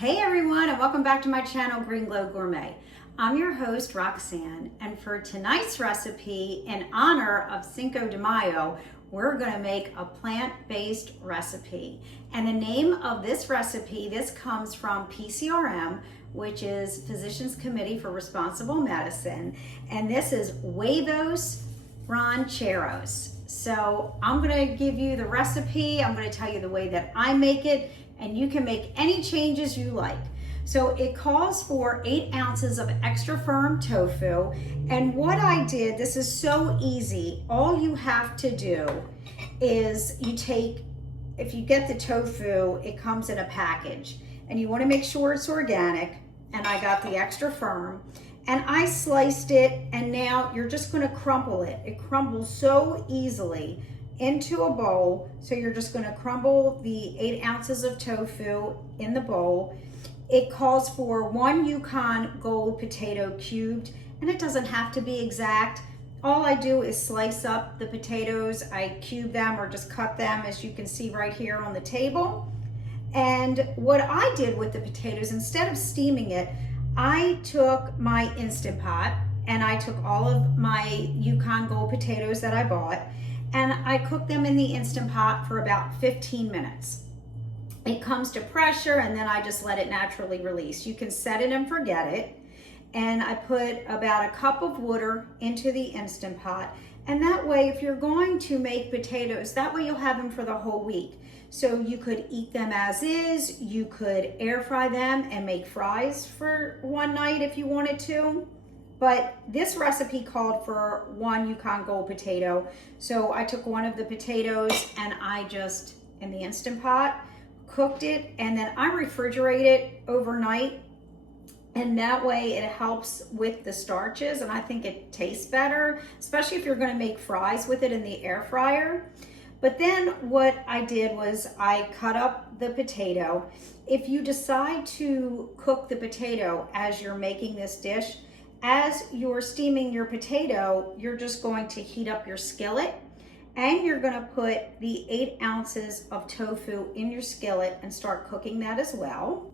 Hey everyone, and welcome back to my channel, Green Glow Gourmet. I'm your host, Roxanne, and for tonight's recipe, in honor of Cinco de Mayo, we're gonna make a plant-based recipe. And the name of this recipe, this comes from PCRM, which is Physicians Committee for Responsible Medicine, and this is Huevos Rancheros. So I'm gonna give you the recipe, I'm gonna tell you the way that I make it, and you can make any changes you like. So it calls for 8 ounces of extra firm tofu. And what I did, this is so easy. All you have to do is if you get the tofu, it comes in a package and you wanna make sure it's organic. And I got the extra firm and I sliced it, and now you're just gonna crumble it. It crumbles so easily into a bowl. So you're just gonna crumble the 8 ounces of tofu in the bowl. It calls for 1 Yukon Gold Potato cubed, and it doesn't have to be exact. All I do is slice up the potatoes. I cube them or just cut them, as you can see right here on the table. And what I did with the potatoes, instead of steaming it, I took my Instant Pot and I took all of my Yukon Gold potatoes that I bought, and I cooked them in the Instant Pot for about 15 minutes. It comes to pressure and then I just let it naturally release. You can set it and forget it. And I put about a cup of water into the Instant Pot. And that way, if you're going to make potatoes, that way you'll have them for the whole week. So you could eat them as is, you could air fry them and make fries for one night if you wanted to. But this recipe called for 1 Yukon Gold potato. So I took one of the potatoes and I just, in the Instant Pot, cooked it, and then I refrigerate it overnight. And that way it helps with the starches, and I think it tastes better, especially if you're gonna make fries with it in the air fryer. But then what I did was I cut up the potato. If you decide to cook the potato as you're making this dish, as you're steaming your potato, you're just going to heat up your skillet, and you're gonna put the 8 ounces of tofu in your skillet and start cooking that as well.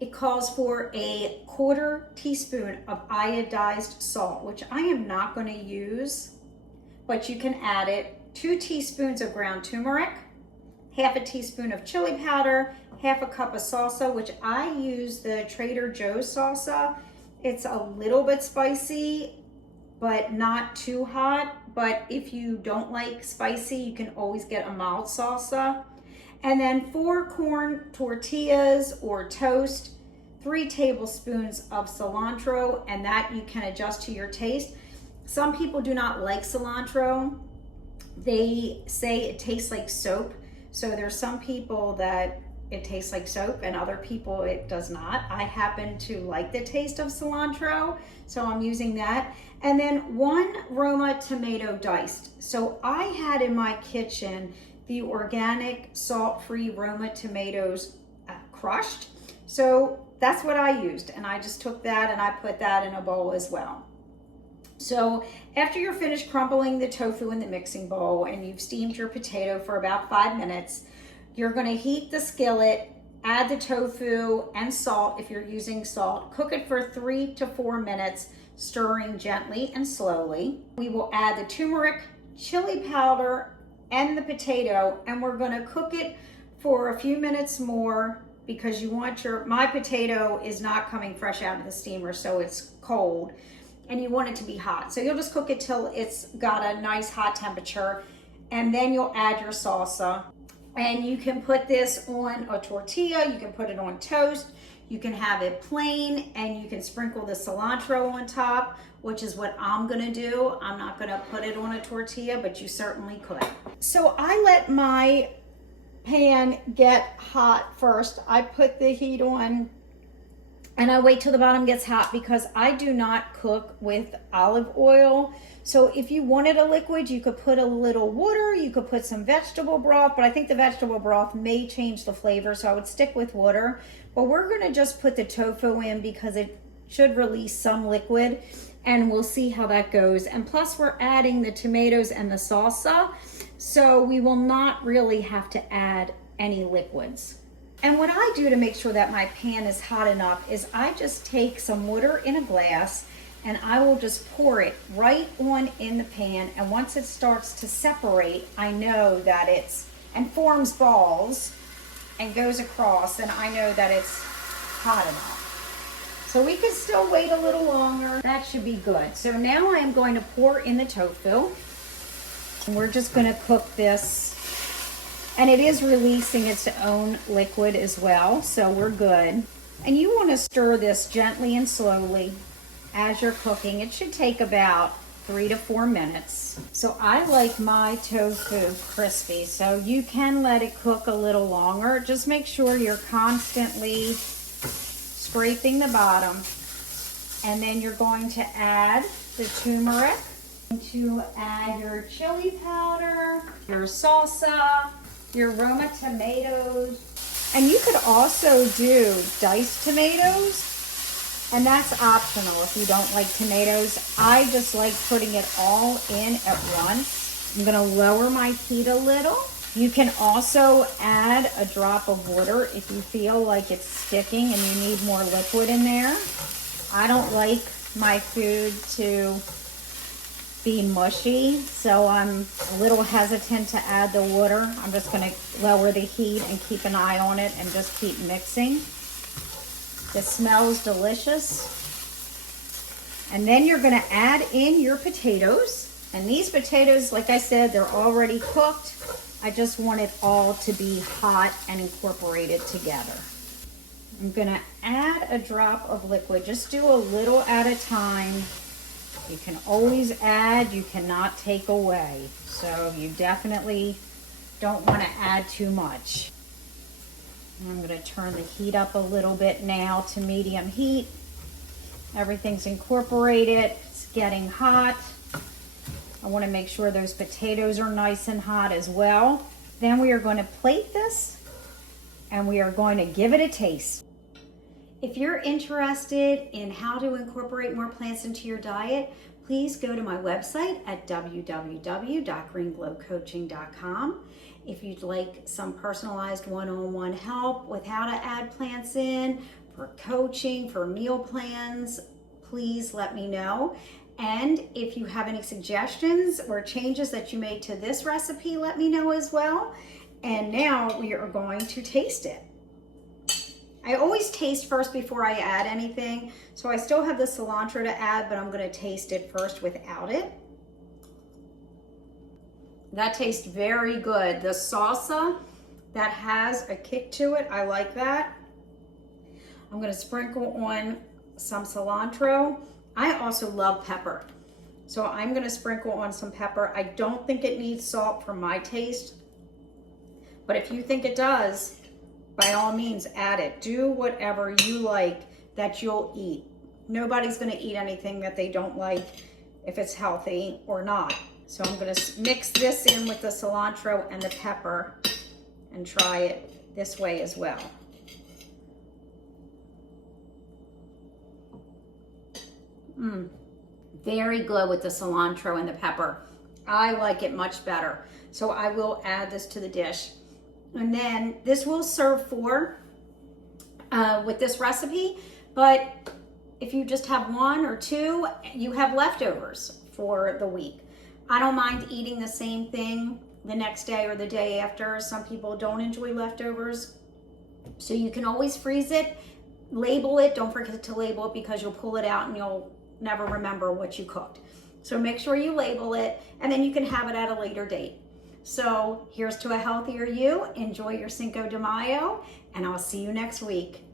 It calls for a 1/4 teaspoon of iodized salt, which I am not gonna use, but you can add it. 2 teaspoons of ground turmeric, 1/2 teaspoon of chili powder, 1/2 cup of salsa, which I use the Trader Joe's salsa. It's a little bit spicy, but not too hot. But if you don't like spicy, you can always get a mild salsa. And then 4 corn tortillas or toast, 3 tablespoons of cilantro, and that you can adjust to your taste. Some people do not like cilantro. They say it tastes like soap. So there's some people that it tastes like soap and other people it does not. I happen to like the taste of cilantro, so I'm using that. And then 1 Roma tomato diced. So I had in my kitchen the organic salt-free Roma tomatoes crushed. So that's what I used, and I just took that and I put that in a bowl as well. So after you're finished crumbling the tofu in the mixing bowl and you've steamed your potato for about 5 minutes, you're gonna heat the skillet, add the tofu and salt if you're using salt, cook it for 3 to 4 minutes, stirring gently and slowly. We will add the turmeric, chili powder, and the potato, and we're gonna cook it for a few minutes more because you want my potato is not coming fresh out of the steamer, so it's cold, and you want it to be hot. So you'll just cook it till it's got a nice hot temperature, and then you'll add your salsa. And you can put this on a tortilla, you can put it on toast, you can have it plain, and you can sprinkle the cilantro on top, which is what I'm gonna do. I'm not gonna put it on a tortilla, but you certainly could. So I let my pan get hot first. I put the heat on and I wait till the bottom gets hot because I do not cook with olive oil. So if you wanted a liquid, you could put a little water, you could put some vegetable broth, but I think the vegetable broth may change the flavor, so I would stick with water. But we're gonna just put the tofu in because it should release some liquid, and we'll see how that goes. And plus we're adding the tomatoes and the salsa, so we will not really have to add any liquids. And what I do to make sure that my pan is hot enough is I just take some water in a glass and I will just pour it right on in the pan. And once it starts to separate, I know that and forms balls and goes across, and I know that it's hot enough. So we could still wait a little longer. That should be good. So now I'm going to pour in the tofu. And we're just gonna cook this. And it is releasing its own liquid as well, so we're good. And you wanna stir this gently and slowly as you're cooking. It should take about 3 to 4 minutes. So I like my tofu crispy, so you can let it cook a little longer. Just make sure you're constantly scraping the bottom. And then you're going to add the turmeric, to add your chili powder, your salsa, your Roma tomatoes. And you could also do diced tomatoes, and that's optional if you don't like tomatoes. I just like putting it all in at once. I'm gonna lower my heat a little. You can also add a drop of water if you feel like it's sticking and you need more liquid in there. I don't like my food to be mushy, so I'm a little hesitant to add the water. I'm just gonna lower the heat and keep an eye on it and just keep mixing. This smells delicious. And then you're gonna add in your potatoes. And these potatoes, like I said, they're already cooked. I just want it all to be hot and incorporated together. I'm gonna add a drop of liquid. Just do a little at a time. You can always add, you cannot take away. So you definitely don't want to add too much. I'm going to turn the heat up a little bit now to medium heat. Everything's incorporated, it's getting hot. I want to make sure those potatoes are nice and hot as well. Then we are going to plate this and we are going to give it a taste. If you're interested in how to incorporate more plants into your diet, please go to my website at www.greenglowcoaching.com. If you'd like some personalized one-on-one help with how to add plants in, for coaching, for meal plans, please let me know. And if you have any suggestions or changes that you made to this recipe, let me know as well. And now we are going to taste it. I always taste first before I add anything. So I still have the cilantro to add, but I'm gonna taste it first without it. That tastes very good. The salsa, that has a kick to it. I like that. I'm gonna sprinkle on some cilantro. I also love pepper. So I'm gonna sprinkle on some pepper. I don't think it needs salt for my taste, but if you think it does, by all means, add it. Do whatever you like that you'll eat. Nobody's gonna eat anything that they don't like if it's healthy or not. So I'm gonna mix this in with the cilantro and the pepper and try it this way as well. Very good with the cilantro and the pepper. I like it much better. So I will add this to the dish. And then this will serve 4 with this recipe, but if you just have 1 or 2, you have leftovers for the week. I don't mind eating the same thing the next day or the day after. Some people don't enjoy leftovers. So you can always freeze it, label it. Don't forget to label it because you'll pull it out and you'll never remember what you cooked. So make sure you label it and then you can have it at a later date. So here's to a healthier you. Enjoy your Cinco de Mayo, and I'll see you next week.